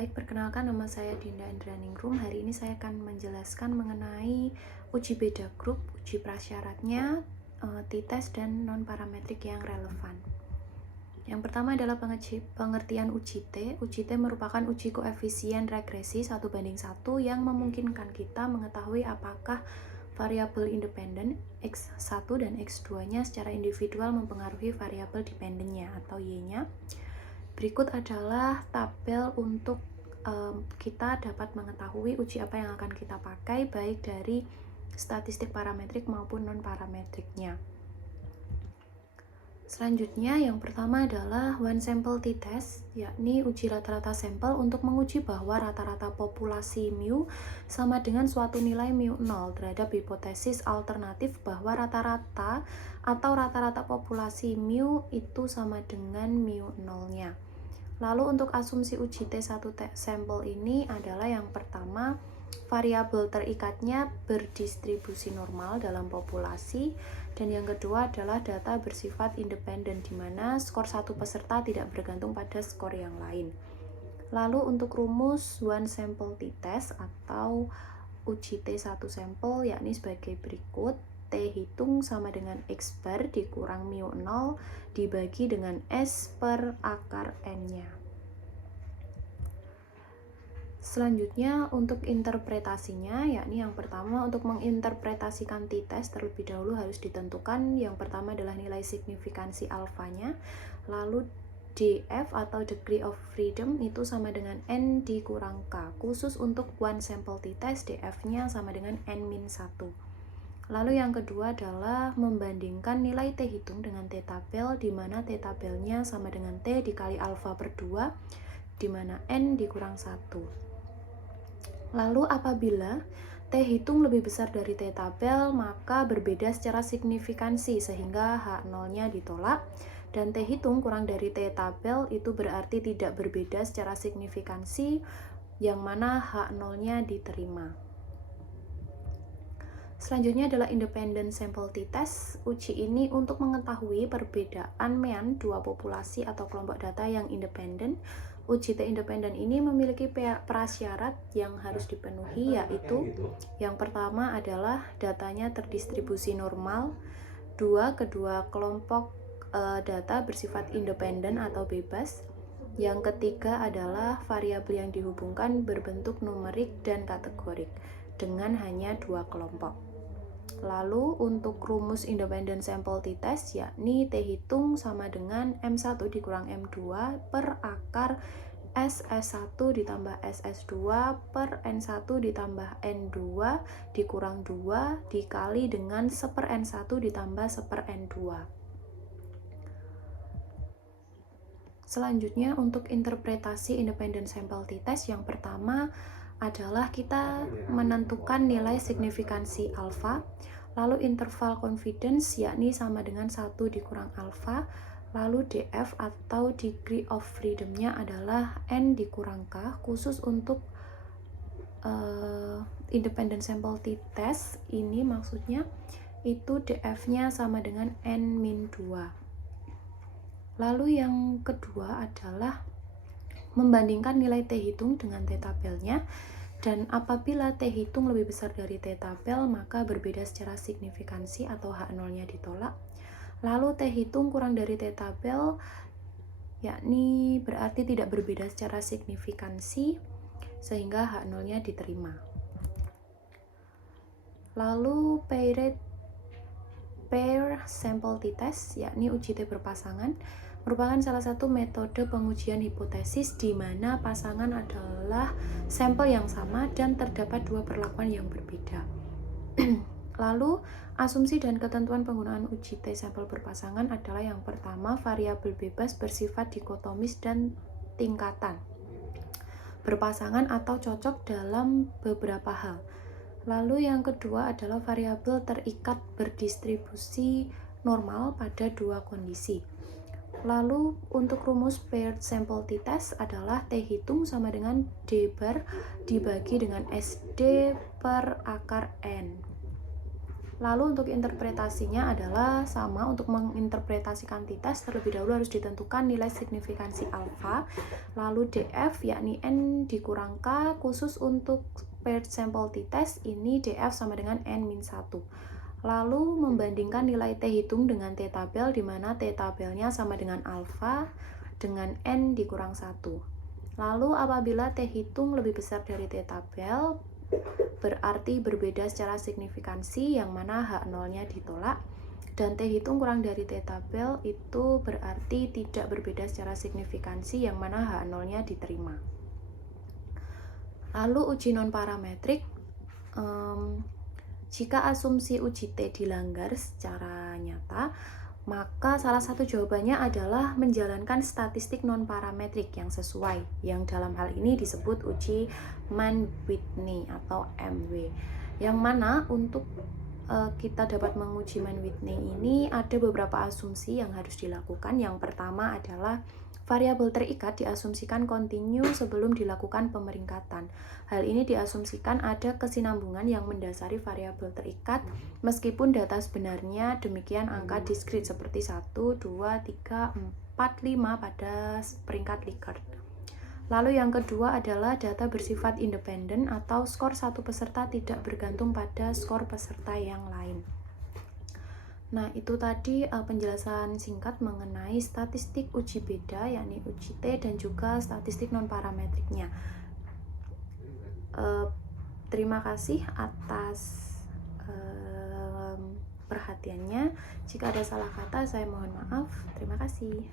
Baik, perkenalkan nama saya Dinda Indraningrum. Hari ini saya akan menjelaskan mengenai uji beda grup, uji prasyaratnya, t-test, dan non-parametrik yang relevan. Yang pertama adalah pengertian uji T. Uji T merupakan uji koefisien regresi 1:1 yang memungkinkan kita mengetahui apakah variabel independen X1 dan X2-nya secara individual mempengaruhi variabel dependennya atau Y-nya. Berikut adalah tabel untuk kita dapat mengetahui uji apa yang akan kita pakai, baik dari statistik parametrik maupun non-parametriknya. Selanjutnya, yang pertama adalah one sample t-test, yakni uji rata-rata sampel untuk menguji bahwa rata-rata populasi mu sama dengan suatu nilai mu 0 terhadap hipotesis alternatif bahwa rata-rata atau rata-rata populasi mu itu sama dengan mu 0-nya. Lalu untuk asumsi uji T1 sampel ini adalah yang pertama, variabel terikatnya berdistribusi normal dalam populasi, dan yang kedua adalah data bersifat independen di mana skor satu peserta tidak bergantung pada skor yang lain. Lalu untuk rumus one sample t-test atau uji T1 sampel yakni sebagai berikut. T hitung sama dengan X bar dikurang mu 0 dibagi dengan S per akar N-nya. Selanjutnya untuk interpretasinya, yakni yang pertama untuk menginterpretasikan t-test terlebih dahulu harus ditentukan. Yang pertama adalah nilai signifikansi alfanya, lalu df atau degree of freedom itu sama dengan n dikurang k. Khusus untuk one sample t-test, df-nya sama dengan n-1. Lalu yang kedua adalah membandingkan nilai t hitung dengan t tabel, di mana t tabelnya sama dengan t dikali alfa per 2, di mana n dikurang 1. Lalu apabila t hitung lebih besar dari t tabel, maka berbeda secara signifikansi sehingga H0-nya ditolak, dan t hitung kurang dari t tabel itu berarti tidak berbeda secara signifikansi, yang mana H0-nya diterima. Selanjutnya adalah independent sample t-test. Uji ini untuk mengetahui perbedaan mean dua populasi atau kelompok data yang independen. Uji T independen ini memiliki prasyarat yang harus dipenuhi, yaitu yang pertama adalah datanya terdistribusi normal, kedua kelompok data bersifat independen atau bebas, yang ketiga adalah variabel yang dihubungkan berbentuk numerik dan kategorik dengan hanya dua kelompok. Lalu untuk rumus independent sample t-test yakni t hitung sama dengan M1 dikurang M2 per akar SS1 ditambah SS2 per N1 ditambah N2 dikurang 2 dikali dengan 1/N1 ditambah 1/N2. Selanjutnya untuk interpretasi independent sample t-test, yang pertama adalah kita menentukan nilai signifikansi alfa, lalu interval confidence yakni sama dengan 1 dikurang alfa, lalu df atau degree of freedom-nya adalah n dikurang k. Khusus untuk independent sample t-test ini maksudnya itu df-nya sama dengan n-2. Lalu yang kedua adalah membandingkan nilai t hitung dengan t tabelnya, dan apabila t hitung lebih besar dari t tabel maka berbeda secara signifikansi atau H0-nya ditolak. Lalu t hitung kurang dari t tabel yakni berarti tidak berbeda secara signifikansi sehingga H0-nya diterima. Lalu pair sample t-test yakni uji T berpasangan merupakan salah satu metode pengujian hipotesis di mana pasangan adalah sampel yang sama dan terdapat dua perlakuan yang berbeda. Lalu asumsi dan ketentuan penggunaan uji T sampel berpasangan adalah yang pertama, variabel bebas bersifat dikotomis dan tingkatan, berpasangan atau cocok dalam beberapa hal. Lalu yang kedua adalah variabel terikat berdistribusi normal pada dua kondisi. Lalu untuk rumus paired sample t-test adalah t hitung sama dengan d bar dibagi dengan sd per akar n. Lalu untuk interpretasinya adalah sama. Untuk menginterpretasikan t-test terlebih dahulu harus ditentukan nilai signifikansi alfa, lalu df yakni n dikurang k, khusus untuk paired sample t-test ini df sama dengan n-1. Lalu membandingkan nilai t hitung dengan t tabel, di mana t tabelnya sama dengan alfa dengan n dikurang 1. Lalu apabila t hitung lebih besar dari t tabel, berarti berbeda secara signifikansi, yang mana H0-nya ditolak, dan T hitung kurang dari T tabel itu berarti tidak berbeda secara signifikansi, yang mana H0-nya diterima. Lalu uji non-parametrik, jika asumsi uji T dilanggar secara nyata, maka salah satu jawabannya adalah menjalankan statistik non-parametrik yang sesuai, yang dalam hal ini disebut uji Mann-Whitney atau MW, yang mana untuk kita dapat menguji Mann-Whitney ini ada beberapa asumsi yang harus dilakukan. Yang pertama adalah variabel terikat diasumsikan kontinu sebelum dilakukan pemeringkatan. Hal ini diasumsikan ada kesinambungan yang mendasari variabel terikat meskipun data sebenarnya demikian angka diskrit seperti 1, 2, 3, 4, 5 pada peringkat Likert. Lalu yang kedua adalah data bersifat independen atau skor satu peserta tidak bergantung pada skor peserta yang lain. Nah, itu tadi penjelasan singkat mengenai statistik uji beda, yakni uji T, dan juga statistik non-parametriknya. Terima kasih atas perhatiannya. Jika ada salah kata, saya mohon maaf. Terima kasih.